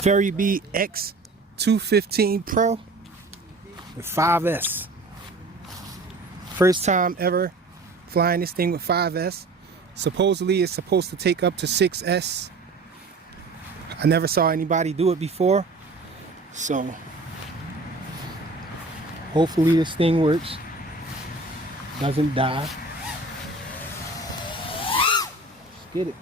Ferry X215 Pro with 5S. First time ever flying this thing with 5S. Supposedly it's supposed to take up to 6S. I never saw anybody do it before, so hopefully this thing works, doesn't die. Let's get it.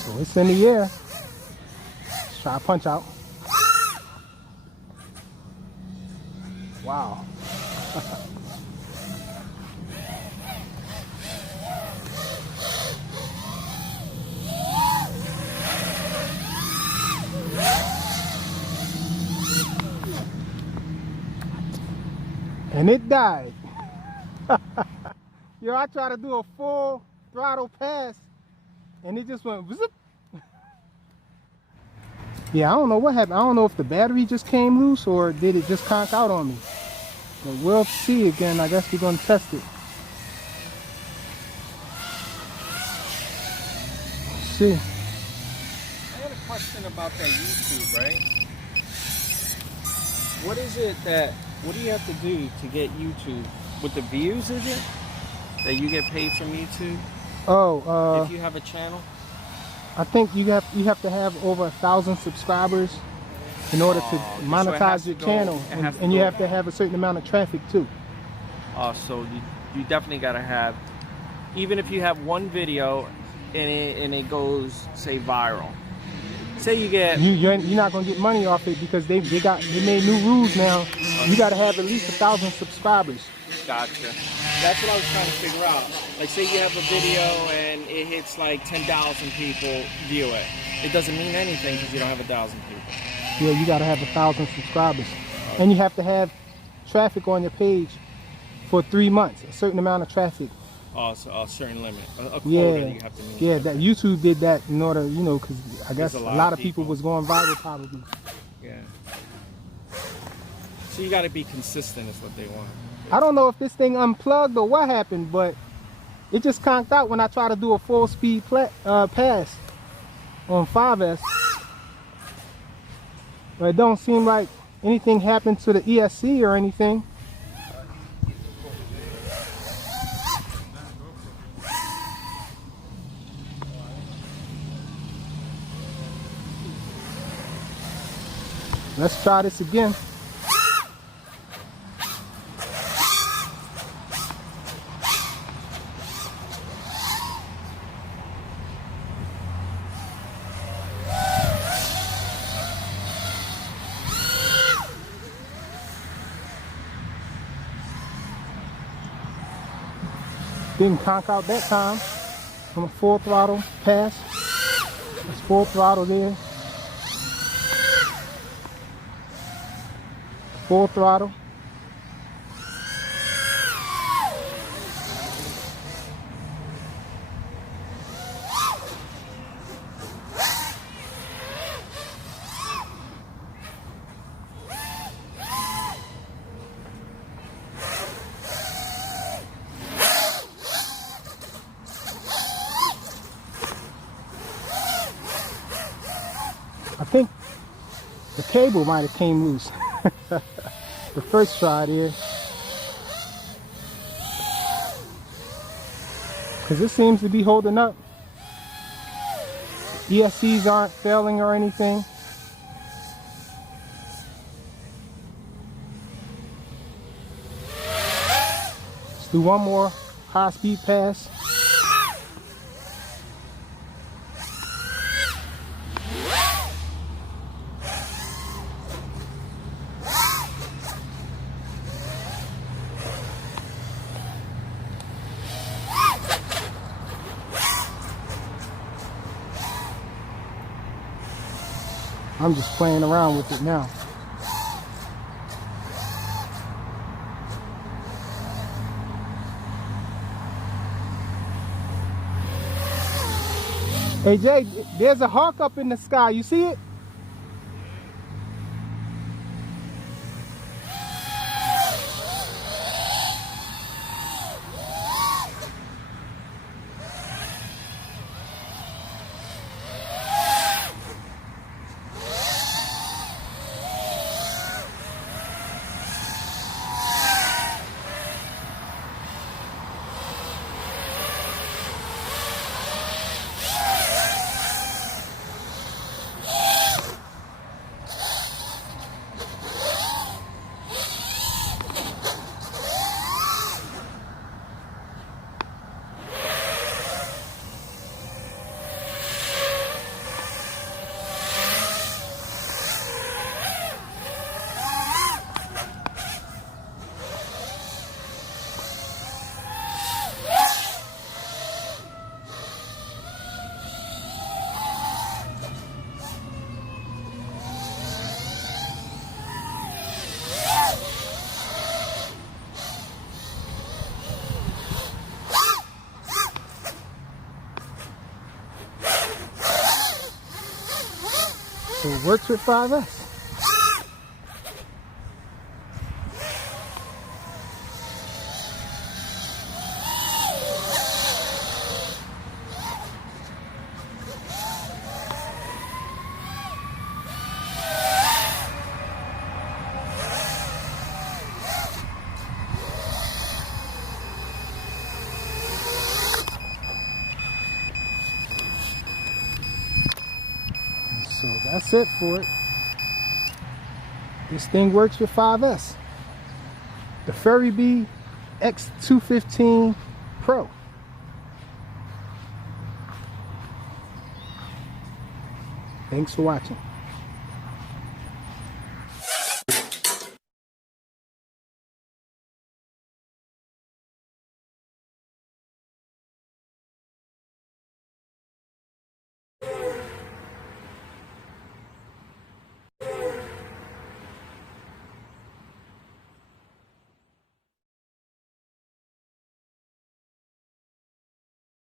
So it's in the air. Let's try a punch out. Wow. And it died. Yo, I tried to do a full throttle pass and it just went zip. Yeah, I don't know what happened. I don't know if the battery just came loose or did it just conk out on me. But we'll see again. I guess we're going to test it. Let's see. I had a question about that YouTube, right? What is it that, what do you have to do to get YouTube? With the views, is it? That you get paid from YouTube? Oh, if you have a channel? I think you have to have over 1,000 subscribers in order to monetize your channel, and you have to have a certain amount of traffic too. So you definitely gotta have, even if you have one video and it goes, say, viral. Say you get, you're not gonna get money off it because they made new rules now. You gotta have at least 1,000 subscribers. Gotcha. That's what I was trying to figure out. Like, say you have a video and it hits like 10,000 people view it. It doesn't mean anything because you don't have 1,000 people. Yeah, you gotta have 1,000 subscribers, and you have to have traffic on your page for 3 months. A certain amount of traffic. Oh, so a certain limit, a quota yeah, that you have to meet. Yeah, that YouTube did that in order, you know, because I guess a lot of people was going viral probably. Yeah. So you got to be consistent is what they want. I don't know if this thing unplugged or what happened, but it just conked out when I tried to do a full speed pass on 5S. But it don't seem like anything happened to the ESC or anything. Let's try this again. Didn't conk out that time from a full throttle pass. It's full throttle there. Full throttle. I think the cable might have came loose. The first try there, because it seems to be holding up. ESCs aren't failing or anything. Let's do one more high-speed pass. I'm just playing around with it now. Hey Jay, there's a hawk up in the sky. You see it? So it works with 5S. So that's it for it. This thing works with 5S. The Furry X215 Pro. Thanks for watching.